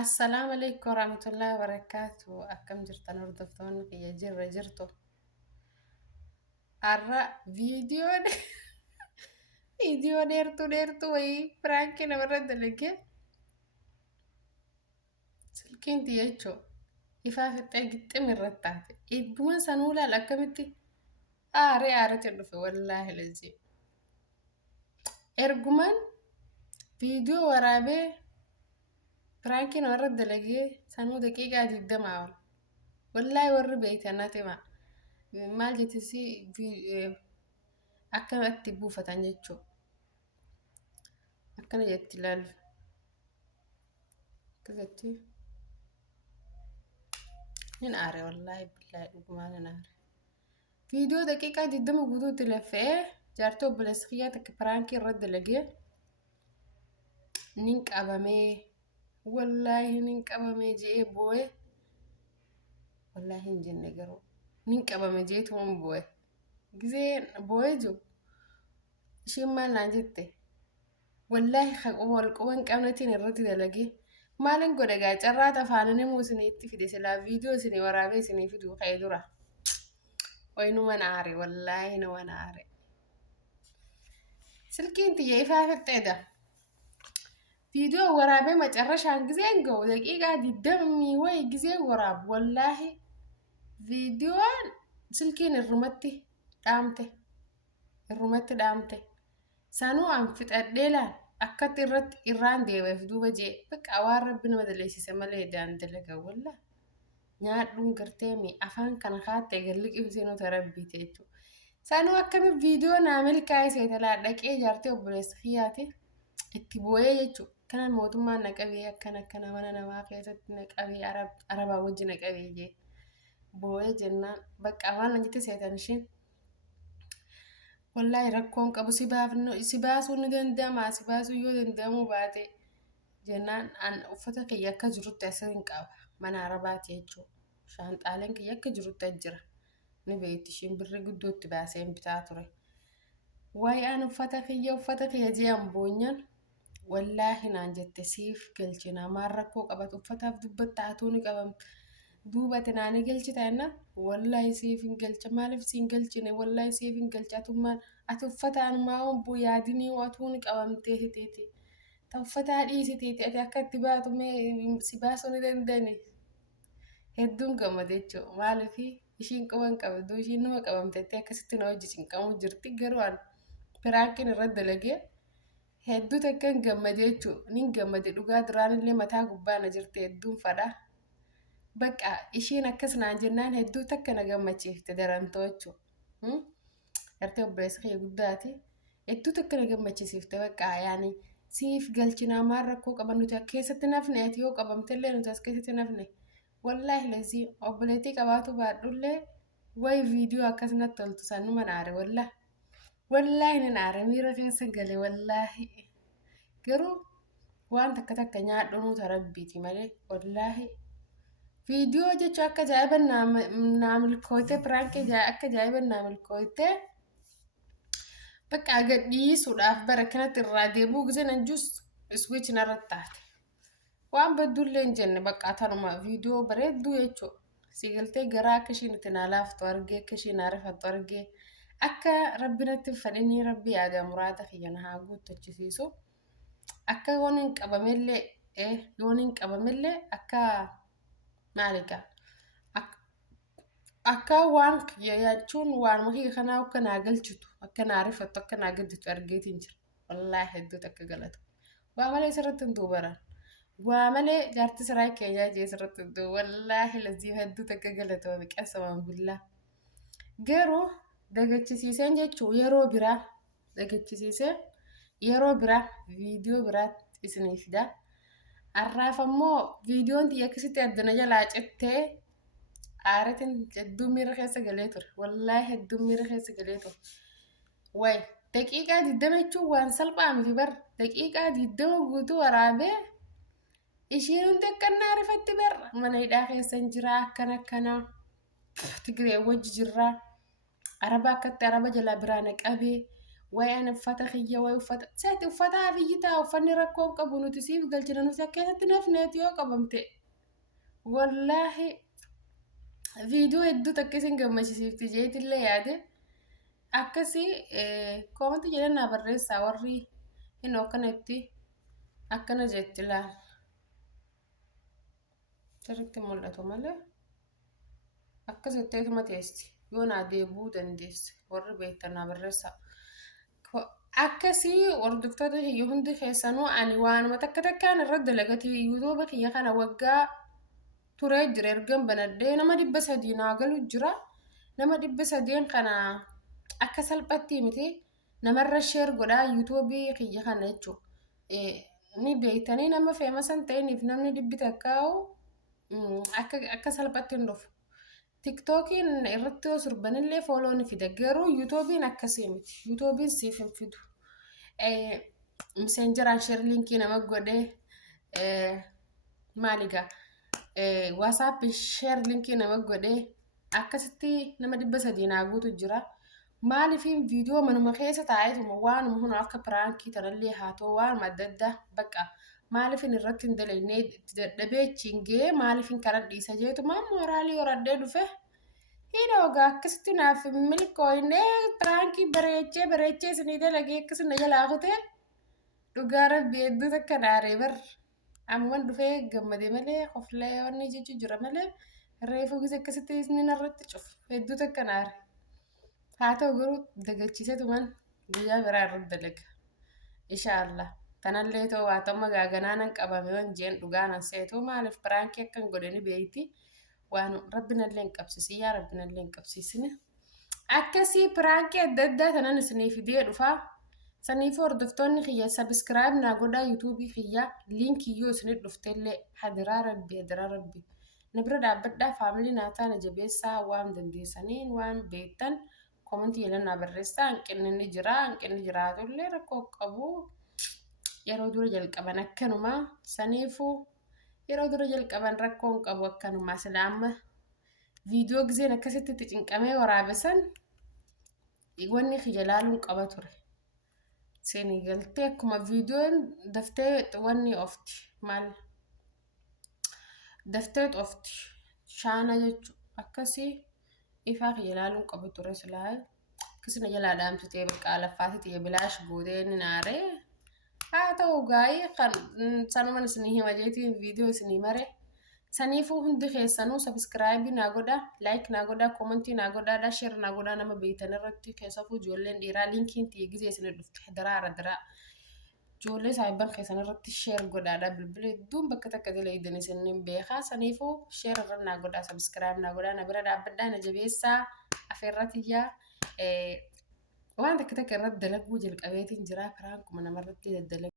Assalamu alaikum warahmatullahi wabarakatuh. Akkam jirtan hordoftoonni kiyya jirra jirtu. Har'a viidiyoo dheertuu wayii firaankii namarra dalagee silkiin tiyya jechuudha. Ifaa fixee gixxim irratti taate. Eebbuma sanuu laal akkamitti aaree dhufe wallaahi lazii. Ergumaan viidiyoo waraabee firaankii namarra dalagee sanuu daqiiqaa 20 ol. Wallaahi warri beektanatti hima. Maal jettisi akkanatti buufatan jechuudha. Akkana jetti ilaalu. Akkasatti nin aare wallaahi billaahi dhugumaan nin aare. Viidiyoo daqiiqaa 20 guutuutti lafee jaartii obboleessa kiyyaa takka firaankii irra dalagee nin qabamee wallaahi nin qabamee je'ee boo'ee wallaahi hin jenne garuu nin qabame jeetuun boo'e. Gizeen boo'ee jiru ishiin maal naan jette wallaahi wal quban qabnatiin irratti dalagee maalin godhe gaa carraa tafaananii muusiniitti fide silaa viidiyoo isinii waraabee isinii fiduu ka'ee dura. Wayinuma naare wallaahi nama naare. Silkiin tiyya ifaa fixeedha. Viidiyoo waraabee macarrashaan gizeen ga'u daqiiqaa 20 wayi gizeen waraabu wallaahi viidiyoon silkiin irrumatti dhaamte. Sanuu an fixadhee laal akkatti irratti irraan deebi'eef duuba jee bakka waan rabbi nama daleessise malee daan dalaga wallaahi. Nyaadhuun gartee afaan kana kaattee galliqii nuta rabbiite jechuudha. Sanuu akkamitti viidiyoo naa milkaa'ee seetalaa dhaqee jaartii obboleessa kiyyaati itti boo'ee jechuudha. Kanan mootummaan naqabee akkana mana namaa keessatti naqabee arabaa wajji naqabee jee boo'ee jennaan bakka waan anjitti seetan ishiin. Wallaahi rakkoon qabu si baasuu ni danda'ama si baasuu yoo danda'amuu baate jennaan an uffata kiyya akka jirutti asiin qaba mana arabaati jechuudha. Shaanxaaleen kiyya akka jirutti jira. Ni beekti ishiin birrii guddootti baasee bitaa ture. Wayi an uffata kiyya je'an boonyan wallaahi naan jette siif galchina maan rakkoo qabatu uffataaf dubbatta hatuu ni qabamtu. Duubatti naani galchita jenna wallaahi siif hin galcha maaliif siin galchine wallaahi siif hin galchatummaan ati uffataan maa'uun yaadinii watuu ni qabamtee hiteeti. Ta uffataa dhiisiteeti ati akka itti baatu si baasuu ni danda'ani. Hedduun gammade jechuudha maaliif ishiin qaban qabdu ishiin nama qabamteetti akkasitti na hojii cinqamuu jirti garuu an firaankiin irra dalagee hedduu takka hin gammade jechuudha. Nin gammade dhugaa duraanillee mataa gubbaa na jirti hedduun fadha. Bakka ishiin akkas naan jennaan hedduu takka na gammachiifte darantoo jechuudha. Gartee obboleessa kiyya guddaati. Hedduu takka na gammachiifte bakka yaani siif galchinaa maan rakkoo qaban nuti akka keessatti nafne ati yoo qabamtellee nuti as keessatti nafne. Wallaahi lazii obboleettii qabaatu baadhullee wayi viidiyoo akkas natti toltu sanuma naare wallaahi. Wallaahi ni naare miira keessa gale wallaahi. Garuu waan takka nyaadhu nuti rabbiiti malee wallaahi. Viidiyoo jechuun akka ajaa'iba naa milkooyte firaankii akka ajaa'iba naa milkooyte bakka gadhiisuudhaaf bara kanatti irraa deebuu gisee nan jus iswiichi narratti taate. Waan badduullee hin jenne bakka tanuma viidiyoo bareedduu jechuudha. Sigaltee garaa akka ishiin itti naa laaftu argee akka ishiin naa rifattu argee akka rabbi natti fadhinii rabbi yaada muraata kiyya na haa guuttachisiisu. Akka yoon hin qabamellee akka maalikaa akka waan jechuun waan mukii kanaa akka naa galchitu akka naa rifattu akka naa gadditu argeetiin jira. Wallaahi hedduu takka galata. Waa malee sirratti hin duubaran. Waa malee jaartii siraa keenyaa jee sirratti hin duubaran. Wallaahi lazii hedduu takka galata qeessamaan billaa. Garuu dagachisiiseen jechuun yeroo biraa viidiyoo biraatti isinii fida. Arraaf ammoo viidiyoon tiyya akkasitti addana jalaa cittee aaretiin hedduu miira keessa galee ture. Wallaahi hedduu miira keessa galee ture. Wayi daqiiqaa 20 jechuun waan salphaa miti bar daqiiqaa 20 guutuu waraabee ishiin hundi akkannaa rifatti bar mana hidhaa keessan jira akkana Tigiree wajji jirra. Araba akkatti araba jalaa biraa naqabee way an uffata kiyya way uffata seeti uffata afiyyitaa uffanni rakkoo qabu nuti siif galchina nuti akkasatti nafneeti yoo qabamte wallaahi viidiyoo hedduu takkisin gammachisiifti jeetillee yaade akkasii koomanti jedhannaa barreessaa warri hin akkanatti akkana jetti laal sirriitti mul'atu malee akkasitteetuma teessi yoo naa deebuu dandeesse warri beektanaa barreessaa. Akkasii hordoftoota kiyya hundi keessanuu ani waanuma takka takkaan irra dalagatii yuutuuba kiyya kana waggaa turee jira ergan banadhee nama 300 naa galu jira nama 300 kana akka salphatti miti namarra sheer godhaa yuutuubii kiyya kana jechuudha ni beektanii nama feemasan ta'iniif namni 100 takkaa'u akka salphatti hin dhufu. TikTokiin irratti yoo surbanillee fooloo ni fida garuu yuutuubiin akkasii miti yuutuubiin siif hin fidu messengeraan share linkii nama godhee maaligaa WhatsApp share linkii nama godhee akkasitti nama 300 naa guutu jira maalifiin viidiyoo manuma keessa taa'eetuma waanuma hunda akka piraankii tanallee haa ta'u waanuma adda addaa bakka maaliifin irratti hin dalagne dadhabee chingee maaliifin karan dhiisa jeetuma mooraalii horadhee dhufe hidha ogaa akkasitti naaf milkooyne piraankii bareechee isinii dalagee akkasina jalaa kute dhugaa rabbii hedduu takka dhaaree bar amman dhufee gammade malee qoflee wanni jechuu jira malee reefuu gise akkasitti isni narratti cufu hedduu takka dhaare haa ta'u garuu dagachiisetuman guyyaa biraa irratti dalaga inshaallah. Tanallee ta'uu waatama gaaganaanan qabame waan jeen dhugaanan seetu maaliif piraankii akkan godhani beeyti waan rabbinallee hin qabsiisi yaa rabbinallee hin qabsiisine akkasii piraankii adda addaa tanan isiniif fidee dhufaa saniif hordoftoonni kiyya subscribe naa godhaa yuutuubii kiyya liinkii yoo isinit dhuftellee hadiraa rabbi na bira dhaabbadhaa faamilii naa taana jabeessaa waan dandeessaniin waan beektan koomentii jedhannaa barreessaa hanqinni jiraatullee rakkoo qabu. Yeroo dura jalqaban akkanuma saniifuu yeroo dura jalqaban rakkoon qabu akkanuma sila amma viidiyoo giseen akkasitti cinqamee waraabesan wanni kiyya laaluun qaba ture seenii galtee akkuma viidiyoon daftee wanni ofti maal daftee ofti shaana jechuu akkasii ifaa kiyya laaluun qaba ture silaa akkasina jalaa dhaamsitee bakka laffaatti xiyya bilaash gootee ni naaree haa ta'u gaa'ii kan sanuman isinii hima jeetiin viidiyoo isinii mare saniifuu hundi keessanuu subscribe naa godhaa like naa godhaa commentii naa godhaa share naa godhaa nama beektan irratti keessafuu ijoolleen dhiiraa linkiin tiyya gisee isinii dhufte daraa ijoollee saayibban keessan irratti share godhaadha bilbila hedduun bakka takka teleeydan isiniin beekaa saniifuu share irra naa godhaa subscribe naa godhaa na bira dhaabbadhaa na jabeessaa afeerratiyyaa waan takka irratti dalaguu jalqabeetiin jira karaan kuma namarratti daddalagu.